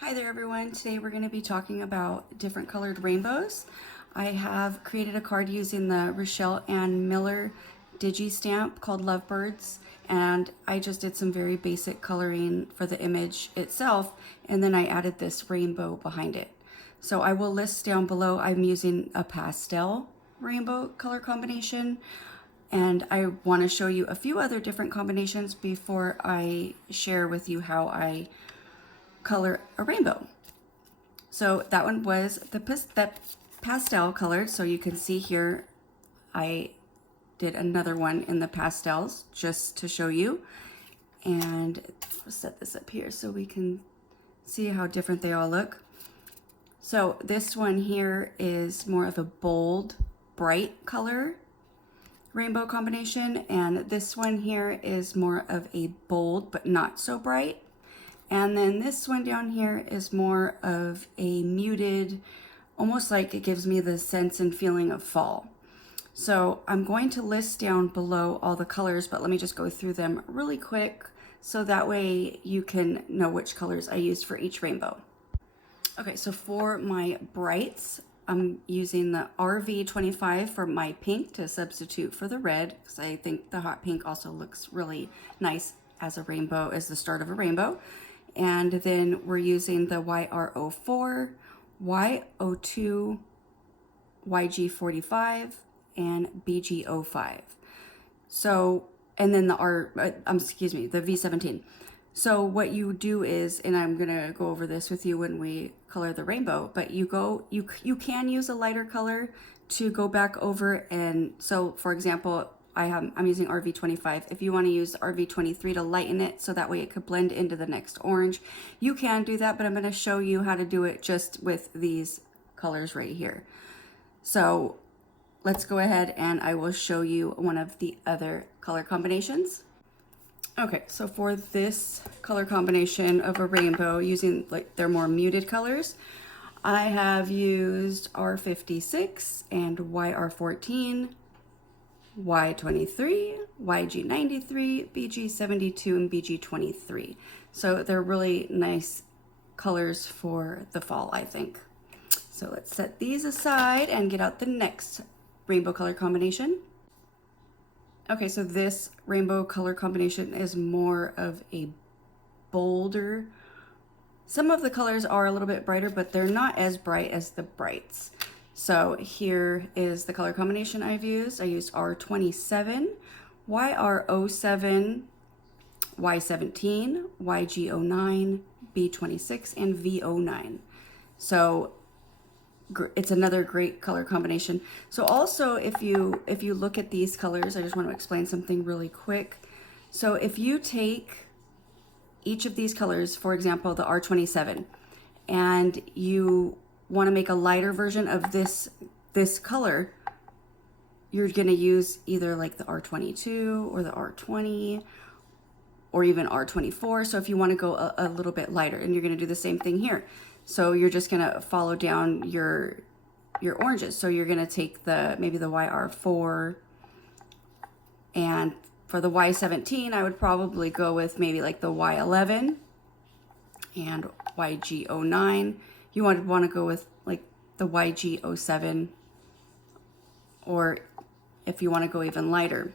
Hi there everyone. Today we're going to be talking about different colored rainbows. I have created a card using the Rochelle Ann Miller digi stamp called Lovebirds, and I just did some very basic coloring for the image itself, and then I added this rainbow behind it. So I will list down below. I'm using a pastel rainbow color combination, and I want to show you a few other different combinations before I share with you how I color a rainbow. So that one was the pastel colored. So you can see here, I did another one in the pastels just to show you. And I'll set this up here so we can see how different they all look. So this one here is more of a bold, bright color rainbow combination. And this one here is more of a bold, but not so bright. And then this one down here is more of a muted, almost like it gives me the sense and feeling of fall. So I'm going to list down below all the colors, but let me just go through them really quick so that way you can know which colors I used for each rainbow. Okay, so for my brights, I'm using the RV25 for my pink to substitute for the red, because I think the hot pink also looks really nice as a rainbow, as the start of a rainbow. And then we're using the YR04, Y02, YG45, and BG05. So, and then the the V17. So what you do is, and I'm gonna go over this with you when we color the rainbow, but you can use a lighter color to go back over. And so for example, I'm using RV25. If you want to use RV23 to lighten it so that way it could blend into the next orange, you can do that, but I'm going to show you how to do it just with these colors right here. So let's go ahead and I will show you one of the other color combinations. Okay, so for this color combination of a rainbow, using like their more muted colors, I have used R56 and YR14, Y23, YG93, BG72, and BG23. So they're really nice colors for the fall, I think. So let's set these aside and get out the next rainbow color combination. Okay, so this rainbow color combination is more of a bolder. Some of the colors are a little bit brighter, but they're not as bright as the brights. So here is the color combination I've used. I used R27, YR07, Y17, YG09, B26, and V09. So it's another great color combination. So also if you look at these colors, I just want to explain something really quick. So if you take each of these colors, for example, the R27, and you want to make a lighter version of this color, you're going to use either like the R22 or the R20 or even R24. So if you want to go a little bit lighter, and you're going to do the same thing here. So you're just going to follow down your oranges. So you're going to take maybe the YR4, and for the Y17 I would probably go with maybe like the Y11 and YG09. You want to go with like the YG07, or if you want to go even lighter.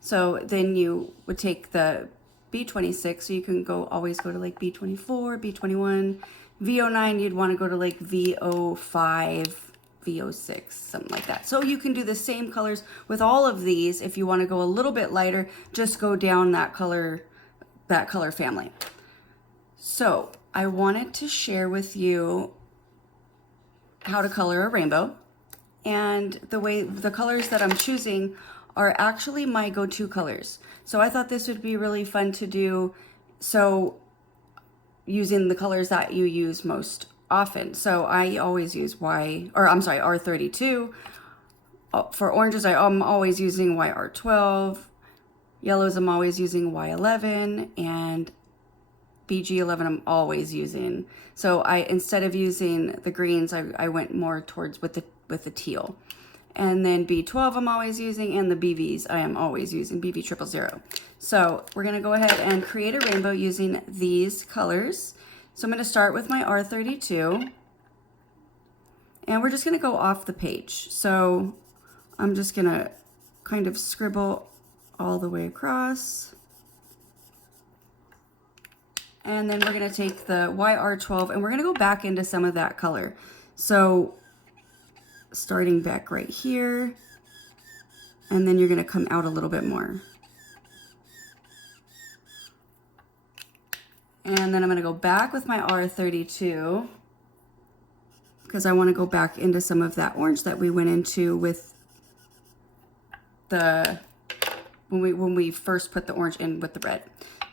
So then you would take the B26, so you can always go to like B24, B21, V09, you'd want to go to like V05, V06, something like that. So you can do the same colors with all of these. If you want to go a little bit lighter, just go down that color family. So I wanted to share with you how to color a rainbow, and the colors that I'm choosing are actually my go-to colors. So I thought this would be really fun to do, so using the colors that you use most often. So I always use R32. For oranges, I'm always using YR12. Yellows, I'm always using Y11, and BG11 I'm always using. So instead of using the greens, I went more towards with the teal. And then B12 I'm always using, and the BVs I am always using, BV000. So we're gonna go ahead and create a rainbow using these colors. So I'm going to start with my R32, and we're just going to go off the page. So I'm just going to kind of scribble all the way across. And then we're going to take the YR12 and we're going to go back into some of that color. So starting back right here, and then you're going to come out a little bit more. And then I'm going to go back with my R32 because I want to go back into some of that orange that we went into with the when we first put the orange in with the red.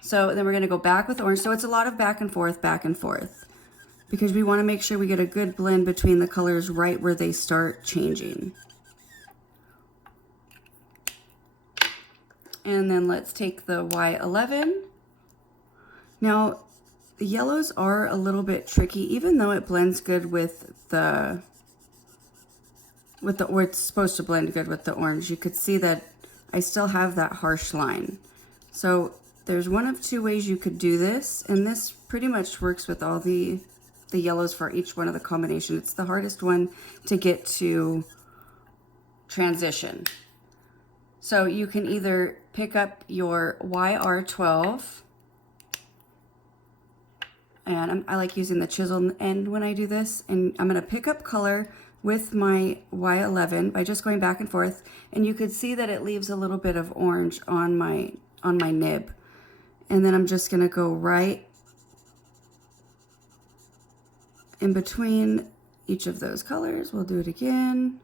So then we're going to go back with orange. So it's a lot of back and forth, because we want to make sure we get a good blend between the colors right where they start changing. And then let's take the Y11. Now, the yellows are a little bit tricky, even though it blends good with or it's supposed to blend good with the orange. You could see that I still have that harsh line. So there's one of two ways you could do this, and this pretty much works with all the yellows for each one of the combinations. It's the hardest one to get to transition. So you can either pick up your YR12, and I like using the chisel end when I do this, and I'm going to pick up color with my Y11 by just going back and forth, and you could see that it leaves a little bit of orange on my nib. And then I'm just going to go right in between each of those colors. We'll do it again.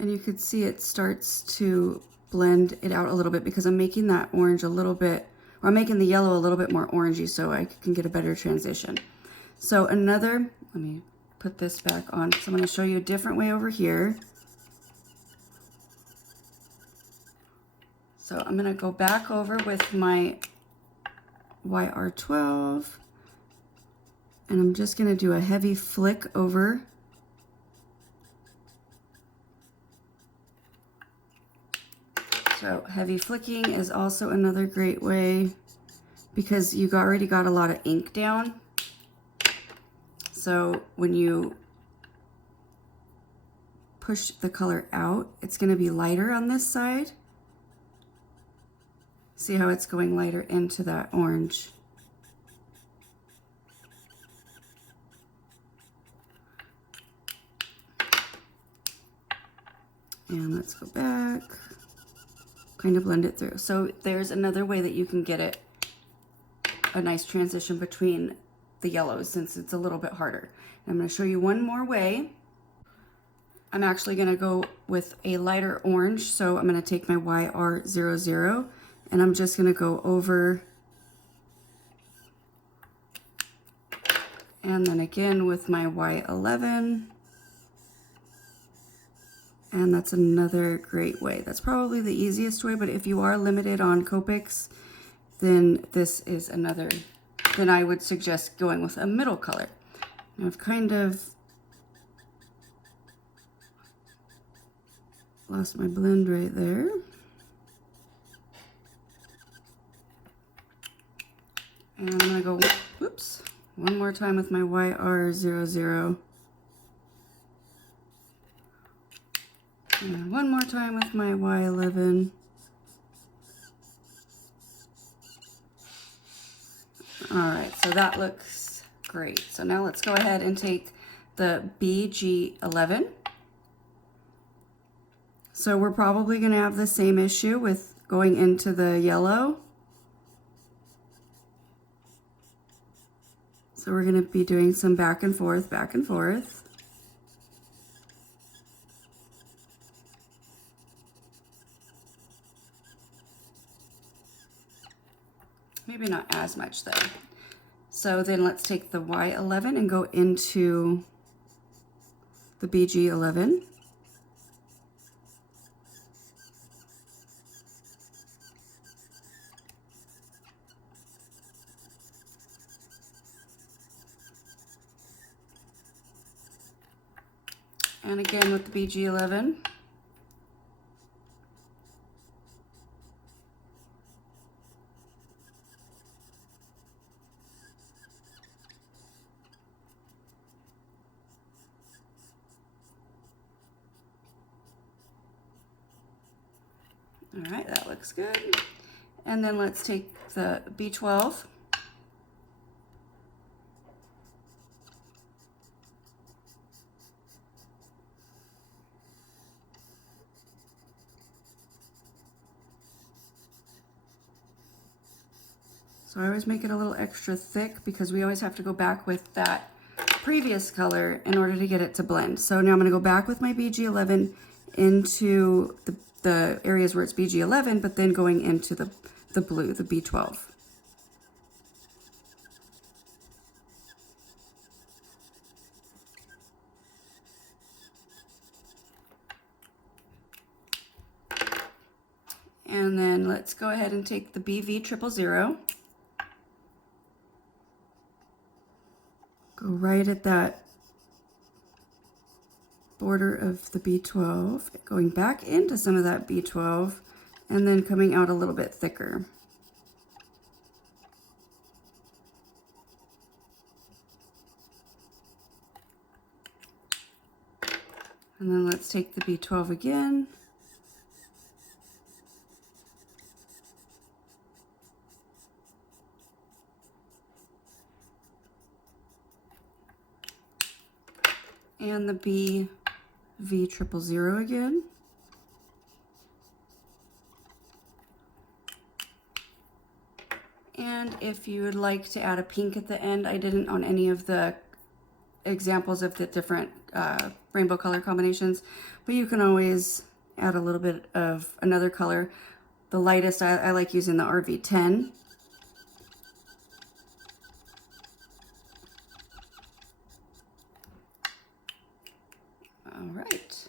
And you can see it starts to blend it out a little bit because I'm making that orange a little bit, or I'm making the yellow a little bit more orangey so I can get a better transition. So let me put this back on. So I'm going to show you a different way over here. So I'm going to go back over with my YR12, and I'm just going to do a heavy flick over. So heavy flicking is also another great way because you already got a lot of ink down. So when you push the color out, it's going to be lighter on this side. See how it's going lighter into that orange. And let's go back. Kind of blend it through. So there's another way that you can get it a nice transition between the yellows since it's a little bit harder. And I'm going to show you one more way. I'm actually going to go with a lighter orange. So I'm going to take my YR00 and I'm just going to go over and then again with my Y11. And that's another great way. That's probably the easiest way, but if you are limited on Copics, then this is another, then I would suggest going with a middle color. Now I've kind of lost my blend right there. And I'm gonna go, whoops, one more time with my YR00. And one more time with my Y11. All right, so that looks great. So now let's go ahead and take the BG11. So we're probably going to have the same issue with going into the yellow. So we're going to be doing some back and forth, back and forth. Maybe not as much though. So then let's take the Y11 and go into the BG11. And again with the BG11. All right, that looks good. And then let's take the B12. So I always make it a little extra thick because we always have to go back with that previous color in order to get it to blend. So now I'm gonna go back with my BG11 into the areas where it's BG11, but then going into the blue, the B12. And then let's go ahead and take the BV000. Go right at that border of the B12, going back into some of that B12, and then coming out a little bit thicker. And then let's take the B12 again. And the BV000 again. And if you would like to add a pink at the end, I didn't on any of the examples of the different rainbow color combinations, but you can always add a little bit of another color. The lightest, I like using the RV10. All right,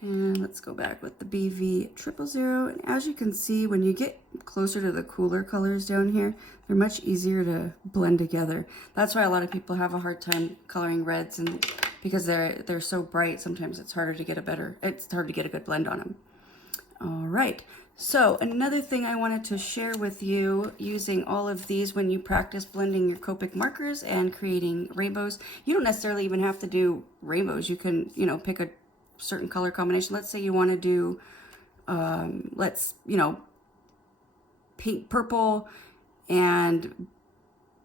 and let's go back with the BV000. And as you can see, when you get closer to the cooler colors down here, they're much easier to blend together. That's why a lot of people have a hard time coloring reds, and because they're so bright, sometimes it's harder to get it's hard to get a good blend on them. All right. So another thing I wanted to share with you, using all of these when you practice blending your Copic markers and creating rainbows, you don't necessarily even have to do rainbows. You can, pick a certain color combination. Let's say you want to do, pink, purple, and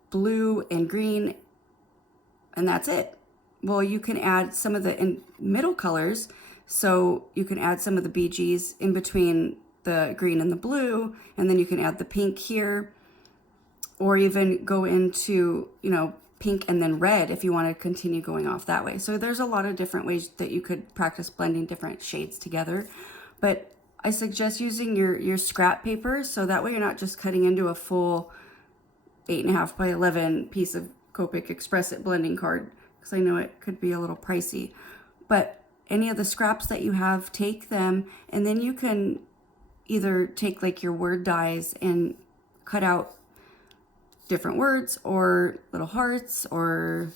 blue and green, and that's it. Well, you can add some of the middle colors. So you can add some of the BGs in between the green and the blue, and then you can add the pink here, or even go into, pink and then red if you want to continue going off that way. So there's a lot of different ways that you could practice blending different shades together. But I suggest using your scrap paper, so that way you're not just cutting into a full 8.5 by 11 piece of Copic Express It blending card, because I know it could be a little pricey. But any of the scraps that you have, take them, and then you can either take like your word dies and cut out different words or little hearts or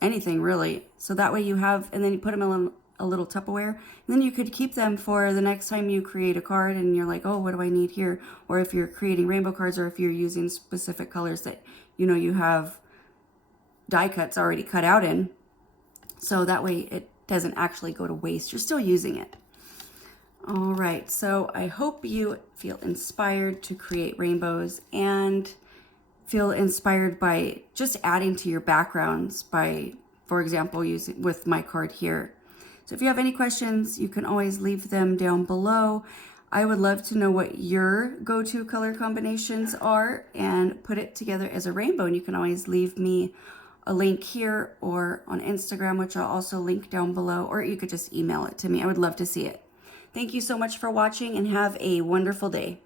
anything really. So that way you have, and then you put them in a little Tupperware, and then you could keep them for the next time you create a card and you're like, oh, what do I need here? Or if you're creating rainbow cards, or if you're using specific colors that you have die cuts already cut out in. So that way it doesn't actually go to waste. You're still using it. All right, so I hope you feel inspired to create rainbows and feel inspired by just adding to your backgrounds by, for example, using with my card here. So if you have any questions, you can always leave them down below. I would love to know what your go-to color combinations are and put it together as a rainbow. And you can always leave me a link here or on Instagram, which I'll also link down below, or you could just email it to me. I would love to see it. Thank you so much for watching and have a wonderful day.